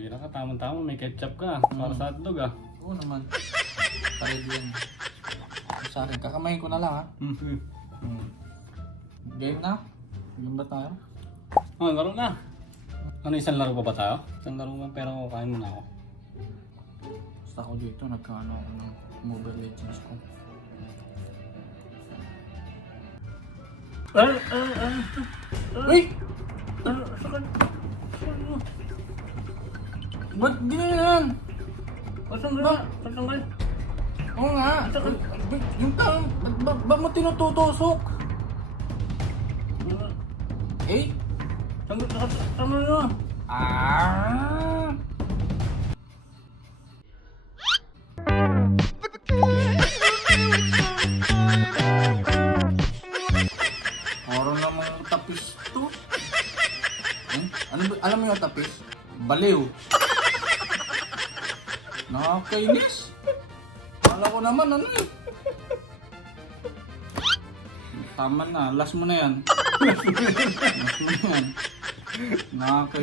Bira ka, tama-tama. May ketchup ka. Para sa hotdog ah. Oo naman. Tayo din. Sa akin, kakamayin ko na lang ha. Game na? Game ba tayo? Oh, laro na. Ano, isang laro pa ba tayo? Isang laro pa pero kain muna ako. Basta ako dito, nagkaano ako ng Mobile Legends ko. Uy! Sakit. Ba't ganyan? Saan ka? Saan ka? Oo nga. Yung tao, ba't mo tinututusok? Eh? Saan ka? Ah! Parang namang tapis to. Ano ba, alam mo yung tapis? Baliw. Nakakainis. Kala ko naman ano eh. Tama na, last mo na yan. Last mo na yan. Nakakainis.